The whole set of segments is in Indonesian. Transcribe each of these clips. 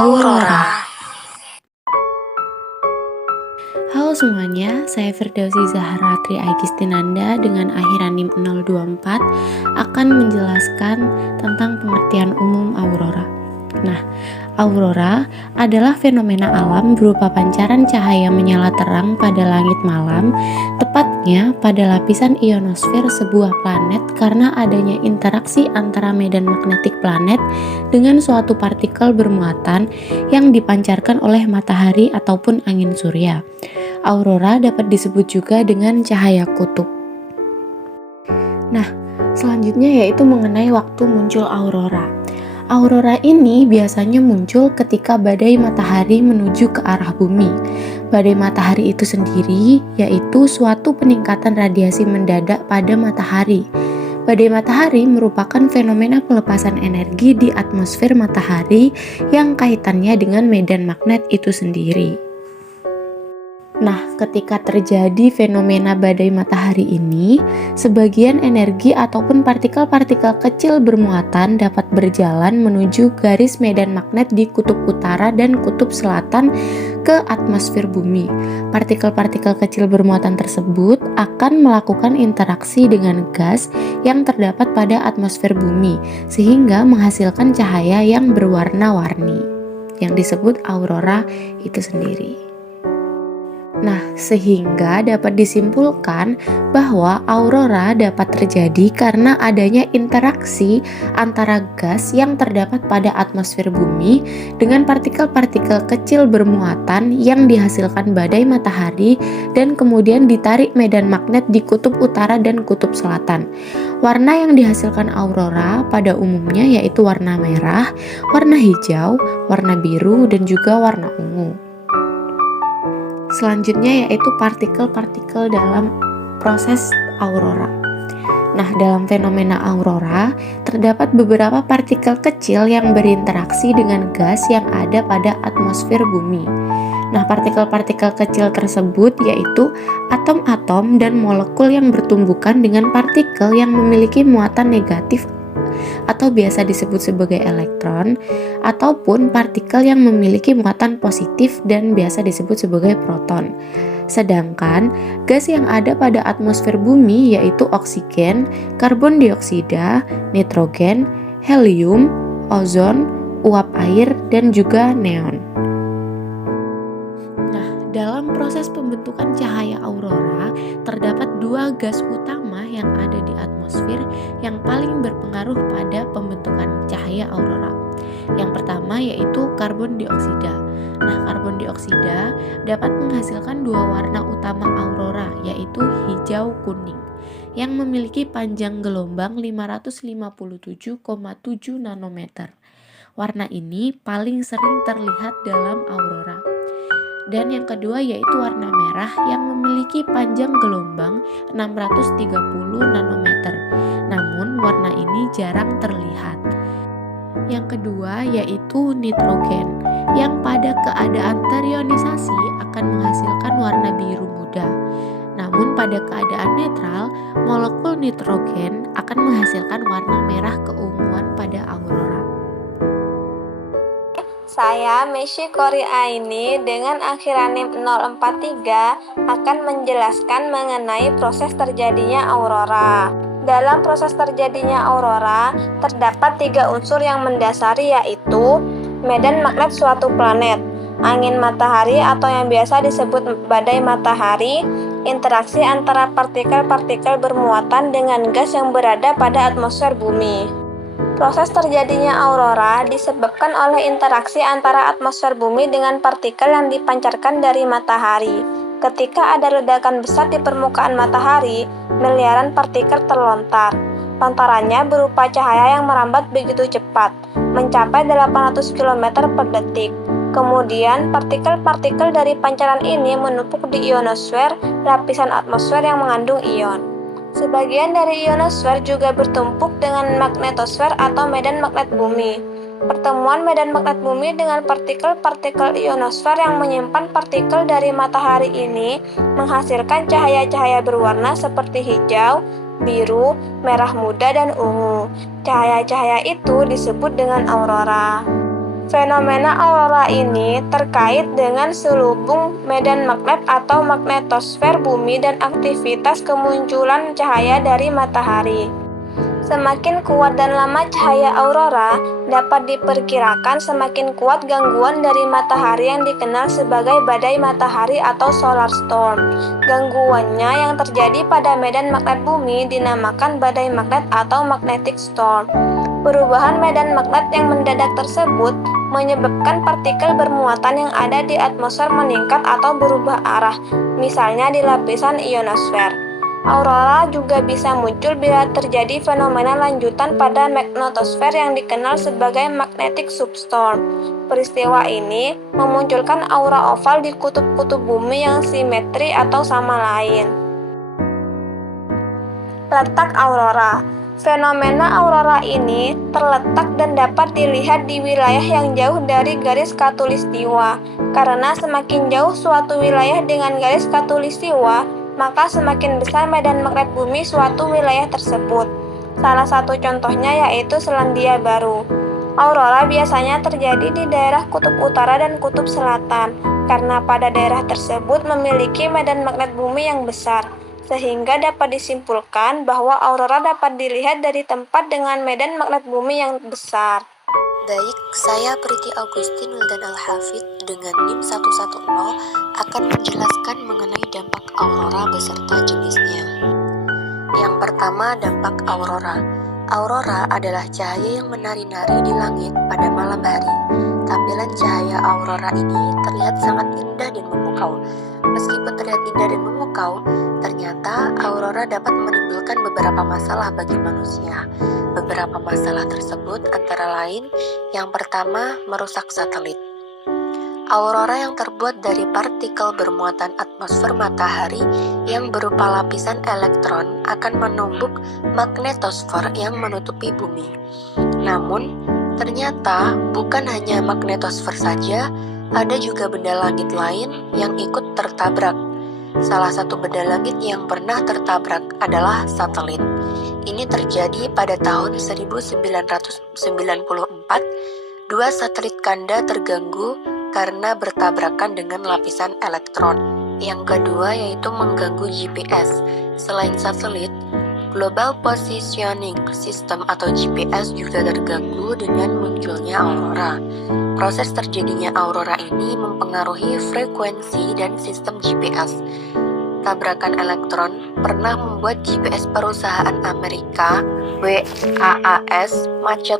Aurora. Halo semuanya, saya Firdausi Zahra Tri Agistinanda dengan akhiran NIM 024 akan menjelaskan tentang pengertian umum aurora. Nah, aurora adalah fenomena alam berupa pancaran cahaya menyala terang pada langit malam, tepatnya pada lapisan ionosfer sebuah planet karena adanya interaksi antara medan magnetik planet dengan suatu partikel bermuatan yang dipancarkan oleh matahari ataupun angin surya. Aurora dapat disebut juga dengan cahaya kutub. Nah, selanjutnya yaitu mengenai waktu muncul aurora. Aurora ini biasanya muncul ketika badai matahari menuju ke arah bumi. Badai matahari itu sendiri yaitu suatu peningkatan radiasi mendadak pada matahari. Badai matahari merupakan fenomena pelepasan energi di atmosfer matahari yang kaitannya dengan medan magnet itu sendiri. Nah, ketika terjadi fenomena badai matahari ini, sebagian energi ataupun partikel-partikel kecil bermuatan dapat berjalan menuju garis medan magnet di kutub utara dan kutub selatan ke atmosfer bumi. Partikel-partikel kecil bermuatan tersebut akan melakukan interaksi dengan gas yang terdapat pada atmosfer bumi, sehingga menghasilkan cahaya yang berwarna-warni, yang disebut aurora itu sendiri. Nah, sehingga dapat disimpulkan bahwa aurora dapat terjadi karena adanya interaksi antara gas yang terdapat pada atmosfer bumi dengan partikel-partikel kecil bermuatan yang dihasilkan badai matahari dan kemudian ditarik medan magnet di kutub utara dan kutub selatan. Warna yang dihasilkan aurora pada umumnya yaitu warna merah, warna hijau, warna biru, dan juga warna ungu. Selanjutnya yaitu partikel-partikel dalam proses aurora. Nah, dalam fenomena aurora terdapat beberapa partikel kecil yang berinteraksi dengan gas yang ada pada atmosfer bumi. Nah, partikel-partikel kecil tersebut yaitu atom-atom dan molekul yang bertumbukan dengan partikel yang memiliki muatan negatif atau biasa disebut sebagai elektron, ataupun partikel yang memiliki muatan positif dan biasa disebut sebagai proton. Sedangkan gas yang ada pada atmosfer bumi yaitu oksigen, karbon dioksida, nitrogen, helium, ozon, uap air, dan juga neon. Nah, dalam proses pembentukan cahaya aurora terdapat dua gas utama yang ada di atmosfer yang paling berpengaruh pada pembentukan cahaya aurora. Yang pertama yaitu karbon dioksida. Nah, karbon dioksida dapat menghasilkan dua warna utama aurora yaitu hijau kuning yang memiliki panjang gelombang 557,7 nanometer. Warna ini paling sering terlihat dalam aurora. Dan yang kedua yaitu warna merah yang memiliki panjang gelombang 630 nanometer. Namun warna ini jarang terlihat. Yang kedua yaitu nitrogen yang pada keadaan terionisasi akan menghasilkan warna biru muda. Namun pada keadaan netral, molekul nitrogen akan menghasilkan warna merah keunguan pada aurora. Saya Meshi Kori Aini dengan akhiran NIM 043 akan menjelaskan mengenai proses terjadinya aurora. Dalam proses terjadinya aurora, terdapat tiga unsur yang mendasari yaitu medan magnet suatu planet, angin matahari atau yang biasa disebut badai matahari, interaksi antara partikel-partikel bermuatan dengan gas yang berada pada atmosfer bumi. Proses terjadinya aurora disebabkan oleh interaksi antara atmosfer bumi dengan partikel yang dipancarkan dari matahari. Ketika ada ledakan besar di permukaan matahari, miliaran partikel terlontar. Lontarannya berupa cahaya yang merambat begitu cepat, mencapai 800 km per detik. Kemudian, partikel-partikel dari pancaran ini menumpuk di ionosfer, lapisan atmosfer yang mengandung ion. Sebagian dari ionosfer juga bertumpuk dengan magnetosfer atau medan magnet bumi. Pertemuan medan magnet bumi dengan partikel-partikel ionosfer yang menyimpan partikel dari matahari ini menghasilkan cahaya-cahaya berwarna seperti hijau, biru, merah muda, dan ungu. Cahaya-cahaya itu disebut dengan aurora. Fenomena aurora ini terkait dengan selubung medan magnet atau magnetosfer bumi dan aktivitas kemunculan cahaya dari matahari. Semakin kuat dan lama cahaya aurora, dapat diperkirakan semakin kuat gangguan dari matahari yang dikenal sebagai badai matahari atau solar storm. Gangguannya yang terjadi pada medan magnet bumi dinamakan badai magnet atau magnetic storm. Perubahan medan magnet yang mendadak tersebut menyebabkan partikel bermuatan yang ada di atmosfer meningkat atau berubah arah, misalnya di lapisan ionosfer. Aurora juga bisa muncul bila terjadi fenomena lanjutan pada magnetosfer yang dikenal sebagai magnetic substorm. Peristiwa ini memunculkan aura oval di kutub-kutub bumi yang simetri atau sama lain. Letak aurora. Fenomena aurora ini terletak dan dapat dilihat di wilayah yang jauh dari garis khatulistiwa. Karena semakin jauh suatu wilayah dengan garis khatulistiwa, maka semakin besar medan magnet bumi suatu wilayah tersebut. Salah satu contohnya yaitu Selandia Baru. Aurora biasanya terjadi di daerah kutub utara dan kutub selatan, karena pada daerah tersebut memiliki medan magnet bumi yang besar, sehingga dapat disimpulkan bahwa aurora dapat dilihat dari tempat dengan medan magnet bumi yang besar. Baik, saya Priti Augustin Wildan Al-Hafid dengan NIM 110 akan menjelaskan mengenai dampak aurora beserta jenisnya. Yang pertama, dampak aurora. Aurora adalah cahaya yang menari-nari di langit pada malam hari. Tampilan cahaya aurora ini terlihat sangat indah dan memukau. Meskipun terlihat indah dan memukau, ternyata aurora dapat menimbulkan beberapa masalah bagi manusia. Beberapa masalah tersebut antara lain, yang pertama, merusak satelit. Aurora yang terbuat dari partikel bermuatan atmosfer matahari yang berupa lapisan elektron akan menumbuk magnetosfer yang menutupi bumi. Namun, ternyata bukan hanya magnetosfer saja, ada juga benda langit lain yang ikut tertabrak. Salah satu benda langit yang pernah tertabrak adalah satelit. Ini terjadi pada tahun 1994. Dua satelit kanda terganggu karena bertabrakan dengan lapisan elektron. Yang kedua yaitu mengganggu GPS. Selain satelit, Global Positioning System atau GPS juga terganggu dengan munculnya aurora. Proses terjadinya aurora ini mempengaruhi frekuensi dan sistem GPS. Tabrakan elektron pernah membuat GPS perusahaan Amerika, WAAS, macet.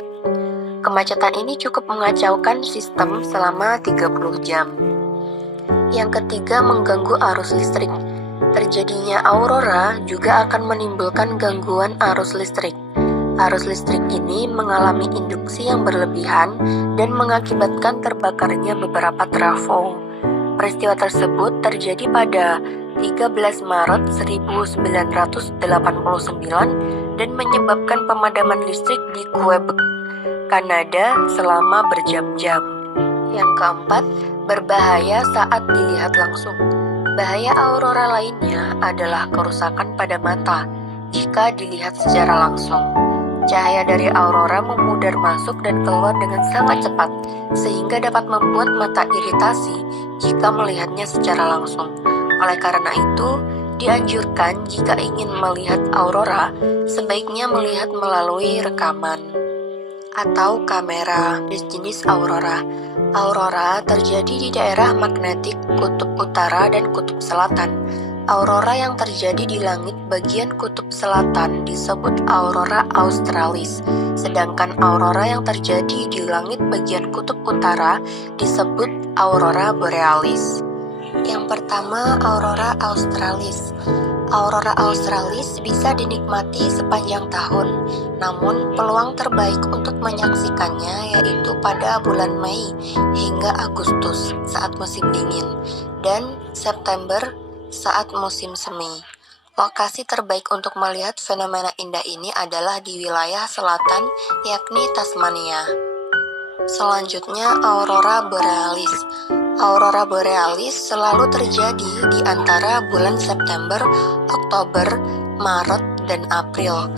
Kemacetan ini cukup mengacaukan sistem selama 30 jam. Yang ketiga, mengganggu arus listrik. Terjadinya aurora juga akan menimbulkan gangguan arus listrik. Arus listrik ini mengalami induksi yang berlebihan dan mengakibatkan terbakarnya beberapa trafo. Peristiwa tersebut terjadi pada 13 Maret 1989 dan menyebabkan pemadaman listrik di Quebec, Kanada selama berjam-jam. Yang keempat, berbahaya saat dilihat langsung. Bahaya aurora lainnya adalah kerusakan pada mata jika dilihat secara langsung. Cahaya dari aurora memudar masuk dan keluar dengan sangat cepat, sehingga dapat membuat mata iritasi jika melihatnya secara langsung. Oleh karena itu, dianjurkan jika ingin melihat aurora, sebaiknya melihat melalui rekaman atau kamera. Jenis aurora. Aurora terjadi di daerah magnetik kutub utara dan kutub selatan. Aurora yang terjadi di langit bagian kutub selatan disebut aurora australis, sedangkan aurora yang terjadi di langit bagian kutub utara disebut aurora borealis. Yang pertama, aurora australis. Aurora australis bisa dinikmati sepanjang tahun, namun peluang terbaik untuk menyaksikannya yaitu pada bulan Mei hingga Agustus saat musim dingin, dan September saat musim semi. Lokasi terbaik untuk melihat fenomena indah ini adalah di wilayah selatan, yakni Tasmania. Selanjutnya, aurora borealis. Aurora borealis selalu terjadi di antara bulan September, Oktober, Maret, dan April.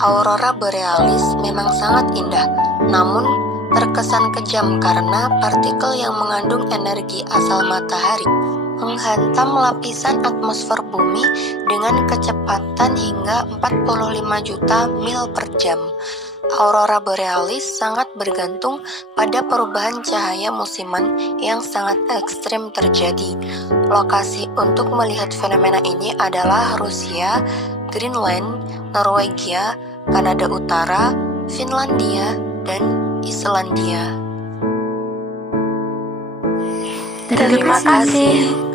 Aurora borealis memang sangat indah, namun terkesan kejam karena partikel yang mengandung energi asal matahari menghantam lapisan atmosfer bumi dengan kecepatan hingga 45 juta mil per jam. Aurora borealis sangat bergantung pada perubahan cahaya musiman yang sangat ekstrim terjadi. Lokasi untuk melihat fenomena ini adalah Rusia, Greenland, Norwegia, Kanada Utara, Finlandia, dan Islandia. Terima kasih.